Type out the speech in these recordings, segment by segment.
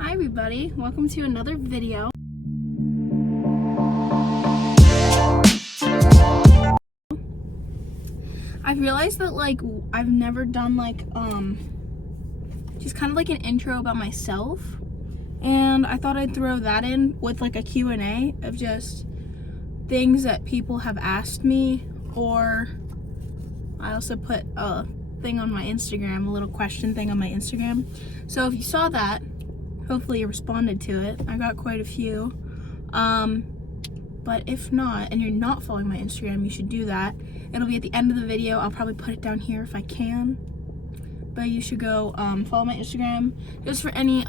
Hi everybody, welcome to another video. I've realized that I've never done just kind of like an intro about myself, and I thought I'd throw that in with like a Q&A of just things that people have asked me, or I also put a thing on my Instagram, a little question thing on my Instagram. So if you saw that, hopefully you responded to it. I got quite a few. But if not, and you're not following my Instagram, you should do that. It'll be at the end of the video. I'll probably put it down here if I can. But you should go follow my Instagram just for any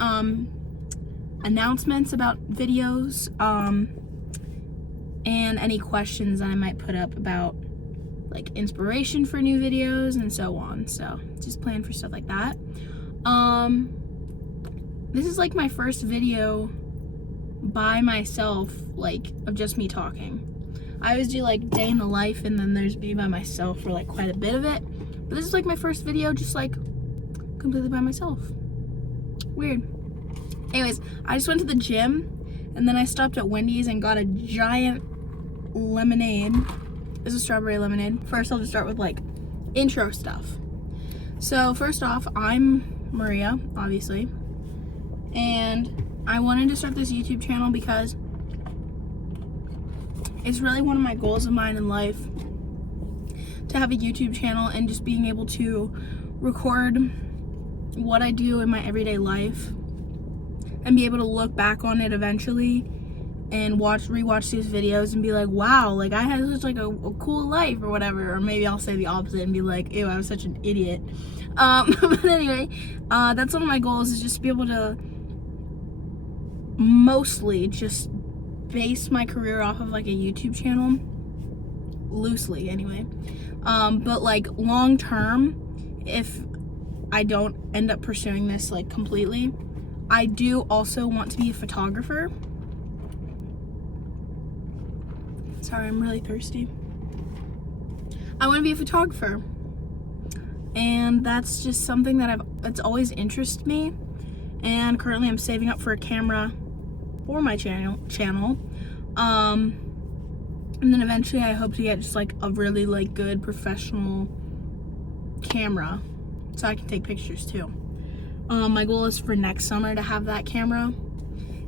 announcements about videos and any questions that I might put up about like inspiration for new videos and so on. So just plan for stuff like that. This is like my first video by myself, like of just me talking. I always do like day in the life, and then there's me by myself for like quite a bit of it. But this is like my first video just like completely by myself. Weird. Anyways, I just went to the gym, and then I stopped at Wendy's and got a giant lemonade. It's a strawberry lemonade. First, I'll just start with like intro stuff. So first off, I'm Maria, obviously, and I wanted to start this YouTube channel because it's really one of my goals of mine in life to have a YouTube channel and just being able to record what I do in my everyday life and be able to look back on it eventually and rewatch these videos and be like, wow, like I had such like a cool life or whatever. Or maybe I'll say the opposite and be like, ew, I was such an idiot. But anyway, that's one of my goals, is just to be able to mostly just base my career off of like a YouTube channel, loosely anyway. But like long term, if I don't end up pursuing this like completely, I do also want to be a photographer. Sorry, I'm really thirsty. I want to be a photographer, and that's just something that it's always interested me. And currently I'm saving up for a camera for my channel. And then eventually I hope to get just like a really like good professional camera so I can take pictures too. My goal is for next summer to have that camera,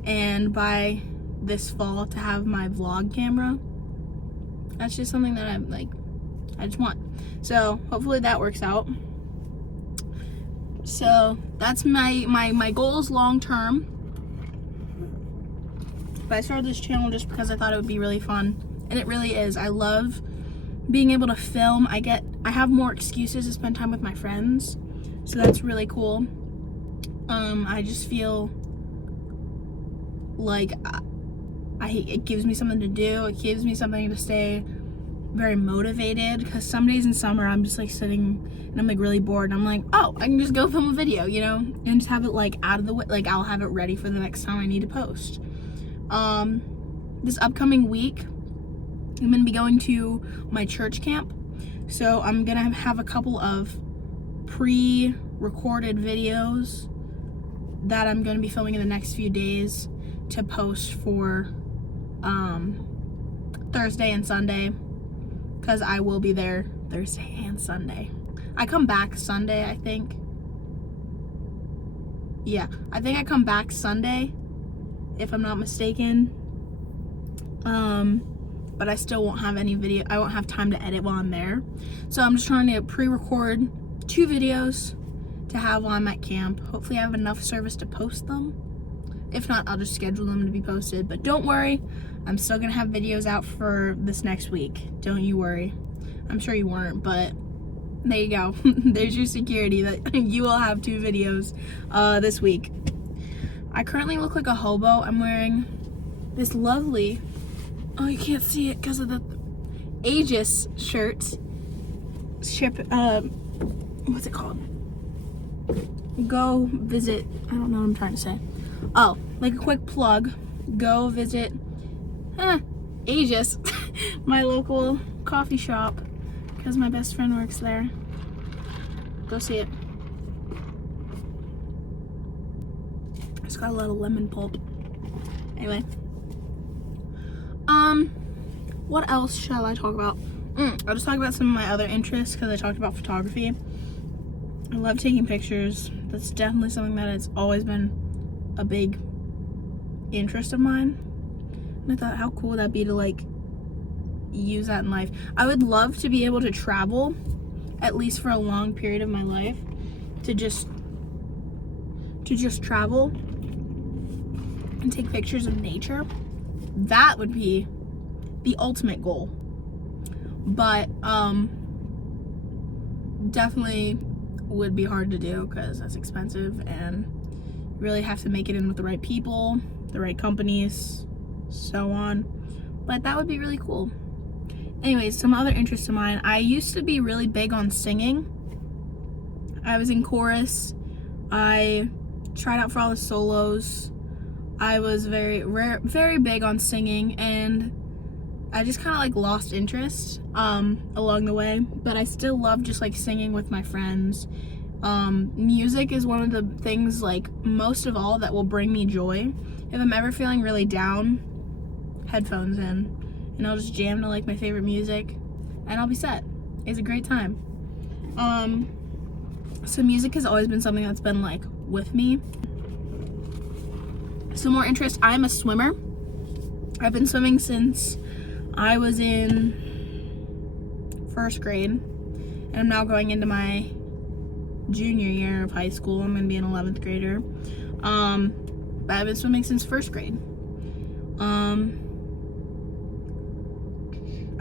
and by this fall to have my vlog camera. That's just something that I just want. So hopefully that works out. So that's my goals long term. But I started this channel just because I thought it would be really fun, and it really is. I love being able to film. I have more excuses to spend time with my friends, so that's really cool. I just feel like it gives me something to do. It gives me something to stay very motivated, because some days in summer I'm just like sitting and I'm like really bored, and I'm like, oh, I can just go film a video, you know, and just have it like out of the way. Like I'll have it ready for the next time I need to post. This upcoming week I'm gonna be going to my church camp, so I'm gonna have a couple of pre-recorded videos that I'm gonna be filming in the next few days to post for Thursday and Sunday, because I will be there Thursday and Sunday. I come back Sunday, I think. Yeah, I think I come back Sunday, if I'm not mistaken. But I still won't have any video. I won't have time to edit while I'm there. So I'm just trying to pre-record 2 videos to have while I'm at camp. Hopefully I have enough service to post them. If not, I'll just schedule them to be posted. But don't worry, I'm still gonna have videos out for this next week. Don't you worry. I'm sure you weren't, but there you go. There's your security that you will have 2 videos this week. I currently look like a hobo. I'm wearing this lovely, oh, you can't see it because of the Aegis shirt. What's it called? Go visit, I don't know what I'm trying to say. Oh, like a quick plug, go visit Aegis, my local coffee shop, because my best friend works there. Go see it. It's got a lot of lemon pulp. Anyway. What else shall I talk about? I'll just talk about some of my other interests because I talked about photography. I love taking pictures. That's definitely something that has always been a big interest of mine. And I thought, how cool would that be to like use that in life? I would love to be able to travel, at least for a long period of my life, to just travel and take pictures of nature. That would be the ultimate goal. But definitely would be hard to do because that's expensive and you really have to make it in with the right people, the right companies, so on. But that would be really cool. Anyways, some other interests of mine. I used to be really big on singing. I was in chorus. I tried out for all the solos. I was very big on singing, and I just kind of like lost interest along the way, but I still love just like singing with my friends. Music is one of the things, like most of all, that will bring me joy. If I'm ever feeling really down, headphones in, and I'll just jam to like my favorite music, and I'll be set. It's a great time. So music has always been something that's been like with me. Some more interest. I'm a swimmer. I've been swimming since I was in first grade, and I'm now going into my junior year of high school. I'm gonna be an 11th grader. But I've been swimming since first grade. I'm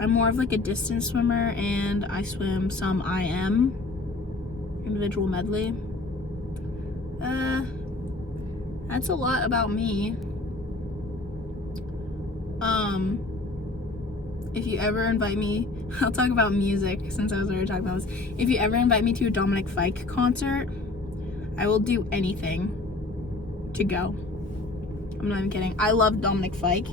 more of like a distance swimmer, and I swim some IM, individual medley. That's a lot about me. If you ever invite me, I'll talk about music since I was already talking about this. If you ever invite me to a Dominic Fike concert, I will do anything to go. I'm not even kidding. I love Dominic Fike.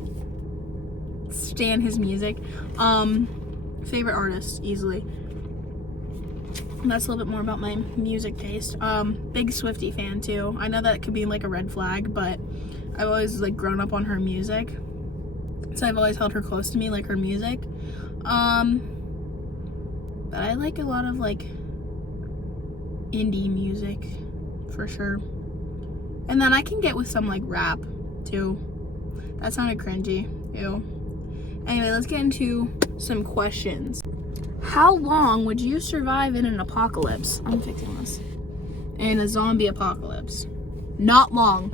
Stan his music. Favorite artist, easily. That's a little bit more about my music taste. Big Swiftie fan too. I know that could be like a red flag, but I've always like grown up on her music. So I've always held her close to me, like her music. But I like a lot of like indie music for sure. And then I can get with some like rap too. That sounded cringy. Ew. Anyway, let's get into some questions. How long would you survive in an apocalypse? I'm fixing this. In a zombie apocalypse. Not long.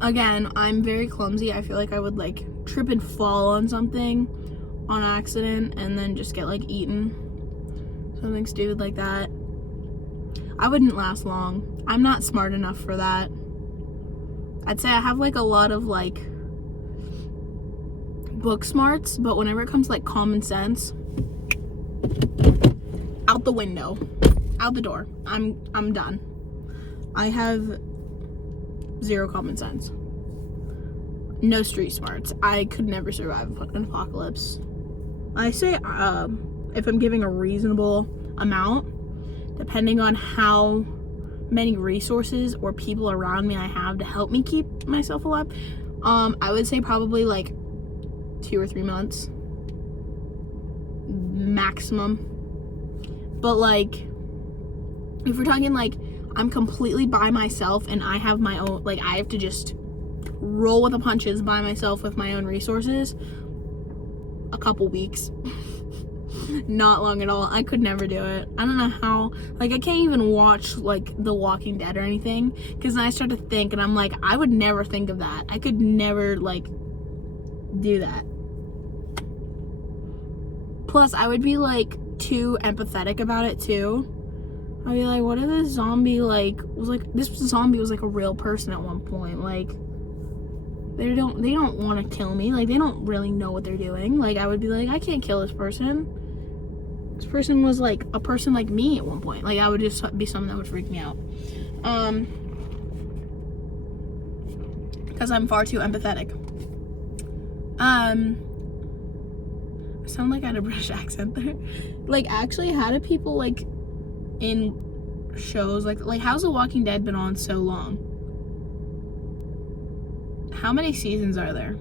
Again, I'm very clumsy. I feel like I would like trip and fall on something on accident and then just get like eaten. Something stupid like that. I wouldn't last long. I'm not smart enough for that. I'd say I have like a lot of like book smarts, but whenever it comes to like common sense, out the window, out the door. I'm done. I have zero common sense. No street smarts. I could never survive an apocalypse. I say if I'm giving a reasonable amount, depending on how many resources or people around me I have to help me keep myself alive, I would say probably like 2 or 3 months maximum. But like if we're talking like I'm completely by myself and I have my own, like I have to just roll with the punches by myself with my own resources, a couple weeks. Not long at all. I could never do it. I don't know how, like I can't even watch like The Walking Dead or anything, because then I start to think and I'm like, I would never think of that. I could never like do that. Plus I would be like too empathetic about it too. I'd be like, what if this zombie like was like, this zombie was like a real person at one point, like they don't want to kill me, like they don't really know what they're doing. Like I would be like, I can't kill this person. This person was like a person like me at one point. Like I would just be something that would freak me out. Because I'm far too empathetic. I sound like I had a British accent there. Like actually, how do people like in shows like how's The Walking Dead been on so long? How many seasons are there?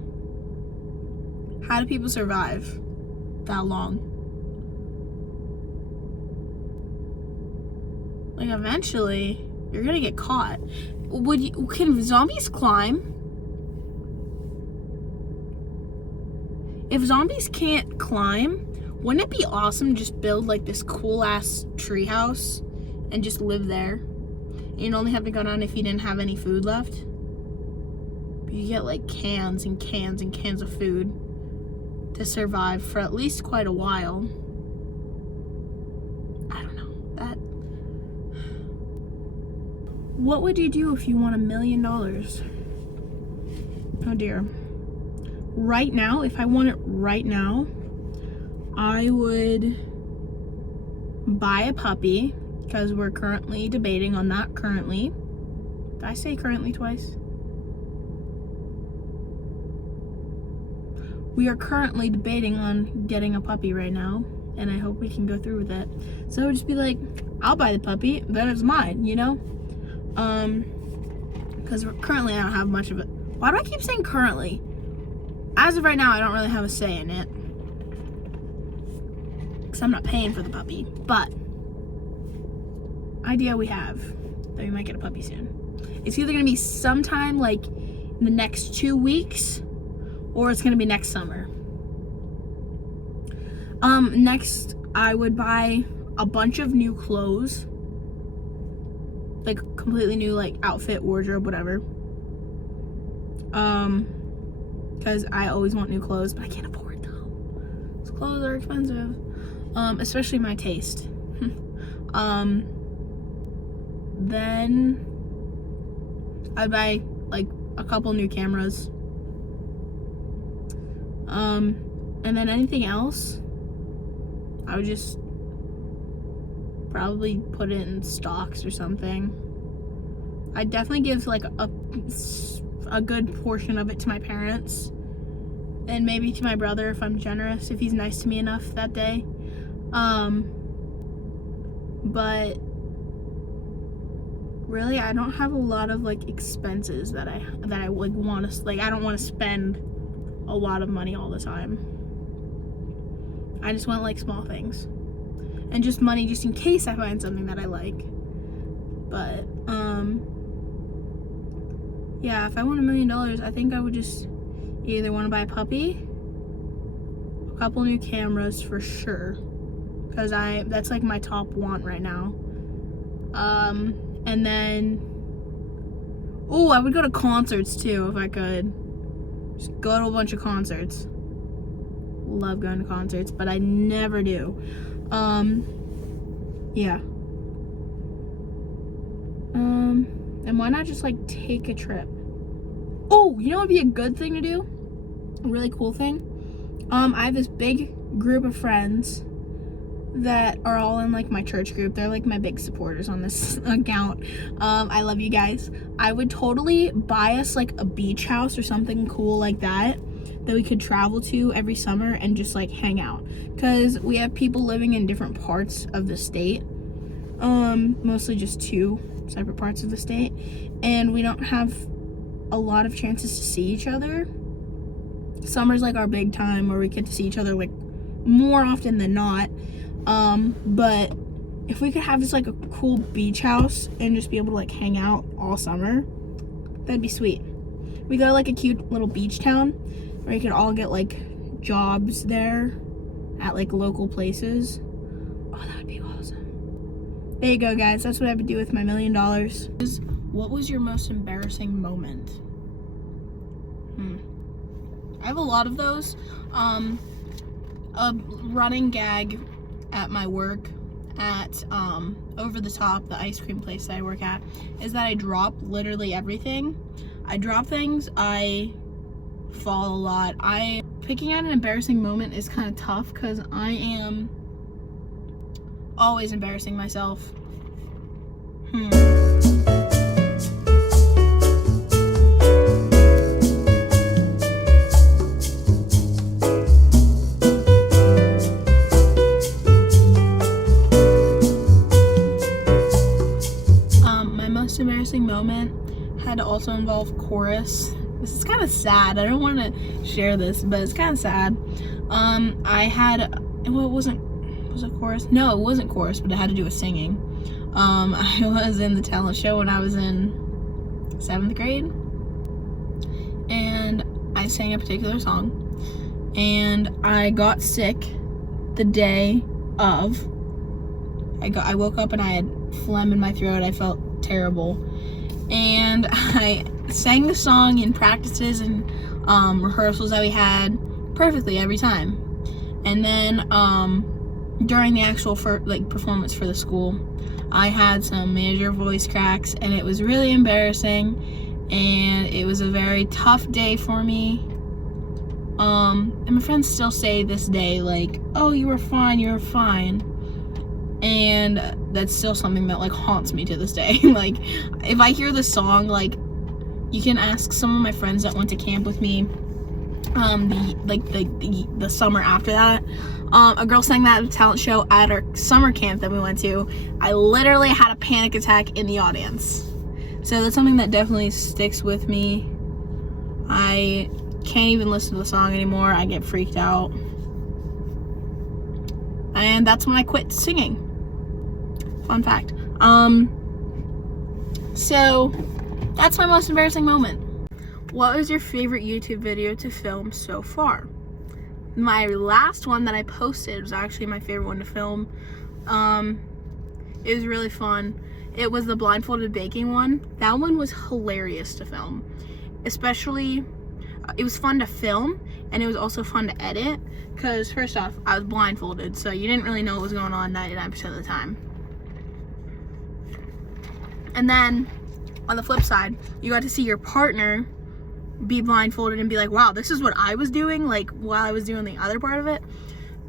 How do people survive that long? Like, eventually, you're gonna get caught. Can zombies climb? If zombies can't climb, wouldn't it be awesome to just build like this cool ass treehouse and just live there? You'd only have to go down if you didn't have any food left. You get like cans and cans and cans of food to survive for at least quite a while. I don't know. That. What would you do if you won $1 million? Oh dear. Right now, if I won it right now, I would buy a puppy, because we're currently debating on that currently. Did I say currently twice? We are currently debating on getting a puppy right now, and I hope we can go through with it. So it would just be like, I'll buy the puppy, then it's mine, you know? Because currently I don't have much of it. Why do I keep saying currently? As of right now, I don't really have a say in it. Because I'm not paying for the puppy. But, idea we have that we might get a puppy soon. It's either going to be sometime like in the next 2 weeks, or it's going to be next summer. Next, I would buy a bunch of new clothes. Like, completely new, like, outfit, wardrobe, whatever. Because I always want new clothes, but I can't afford them. Those clothes are expensive. Especially my taste. Then I'd buy, like, a couple new cameras. And then anything else, I would just probably put it in stocks or something. I'd definitely give, like, a good portion of it to my parents, and maybe to my brother if I'm generous, if he's nice to me enough that day. But really, I don't have a lot of like expenses that I like want to, like, I don't want to spend a lot of money all the time. I just want like small things and just money just in case I find something that I like. But yeah, if I won $1 million, I think I would just either want to buy a puppy, a couple new cameras for sure, because that's like my top want right now. And then, I would go to concerts too if I could. Just go to a bunch of concerts. Love going to concerts, but I never do. Yeah. And why not just like take a trip? Oh, you know what would be a good thing to do? A really cool thing? I have this big group of friends that are all in like my church group. They're like my big supporters on this account. I love you guys. I would totally buy us like a beach house or something cool like that we could travel to every summer and just like hang out, because we have people living in different parts of the state, mostly just 2 separate parts of the state, and we don't have a lot of chances to see each other. Summer's like our big time where we get to see each other like more often than not. But if we could have just like a cool beach house and just be able to like hang out all summer, that'd be sweet. We go to like a cute little beach town where you could all get like jobs there at like local places. Oh, that would be awesome. There you go, guys. That's what I would do with my $1 million. What was your most embarrassing moment? I have a lot of those. A running gag at my work at Over the Top, the ice cream place that I work at, is that I drop literally everything. I drop things, I fall a lot. Picking out an embarrassing moment is kind of tough because I am always embarrassing myself. My most embarrassing moment had to also involve chorus. This is kind of sad. I don't want to share this, but it's kind of sad. I had, well, was it chorus? No, it wasn't chorus, but it had to do with singing. I was in the talent show when I was in 7th grade, and I sang a particular song, and I got sick the day of. I woke up and I had phlegm in my throat. I felt terrible, and I sang the song in practices and rehearsals that we had perfectly every time. And then during the actual performance for the school, I had some major voice cracks, and it was really embarrassing, and it was a very tough day for me. And my friends still say this day, like, oh, you were fine. And that's still something that like haunts me to this day. Like, if I hear the song, like, you can ask some of my friends that went to camp with me the summer after that. A girl sang that at a talent show at our summer camp that we went to. I literally had a panic attack in the audience. So that's something that definitely sticks with me. I can't even listen to the song anymore. I get freaked out. And that's when I quit singing. Fun fact. So that's my most embarrassing moment. What was your favorite YouTube video to film so far? My last one that I posted was actually my favorite one to film. It was really fun. It was the blindfolded baking one. That one was hilarious to film. Especially, it was fun to film, and it was also fun to edit, because first off, I was blindfolded, so you didn't really know what was going on 99% of the time. And then, on the flip side, you got to see your partner be blindfolded and be like, wow, this is what I was doing, like, while I was doing the other part of it.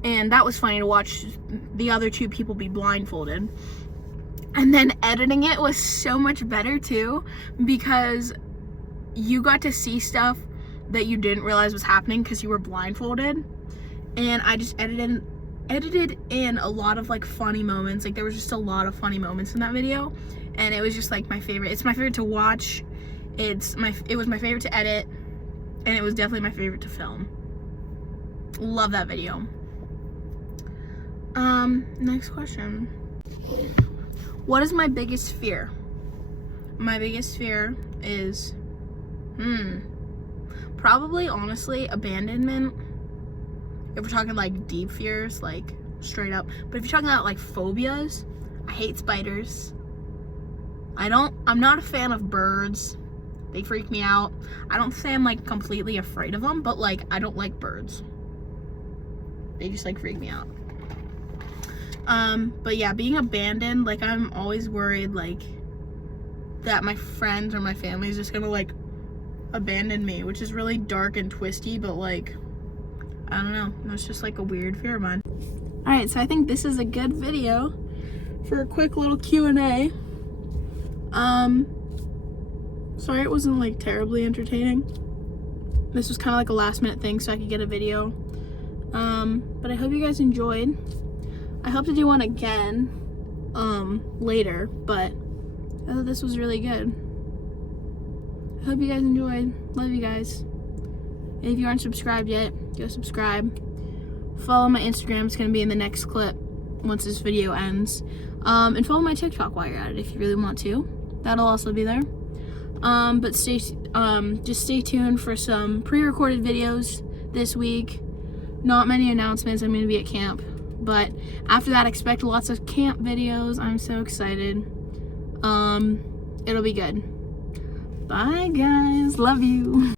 And that was funny to watch the other two people be blindfolded. And then editing it was so much better too, because you got to see stuff that you didn't realize was happening because you were blindfolded. And I just edited in a lot of like funny moments. Like, there was just a lot of funny moments in that video, and it was just like my favorite. It's my favorite to watch. It was my favorite to edit, and it was definitely my favorite to film. Love that video. Next question. What is my biggest fear? My biggest fear is, probably, honestly, abandonment. If we're talking like deep fears, like straight up. But if you're talking about like phobias, I hate spiders. I'm not a fan of birds. They freak me out. I don't say I'm like completely afraid of them, but like I don't like birds. They just like freak me out. But yeah, being abandoned, like I'm always worried like that my friends or my family is just gonna like abandon me, which is really dark and twisty, but like, I don't know, it's just like a weird fear of mine. Alright, so I think this is a good video for a quick little Q&A. Sorry it wasn't like terribly entertaining. This was kind of like a last minute thing so I could get a video. But I hope you guys enjoyed. I hope to do one again later, but this was really good. I hope you guys enjoyed. Love you guys. And if you aren't subscribed yet, go subscribe. Follow my Instagram. It's going to be in the next clip once this video ends. And follow my TikTok while you're at it if you really want to. That'll also be there. But just stay tuned for some pre-recorded videos this week. Not many announcements. I'm going to be at camp. But after that, expect lots of camp videos. I'm so excited. It'll be good. Bye, guys. Love you.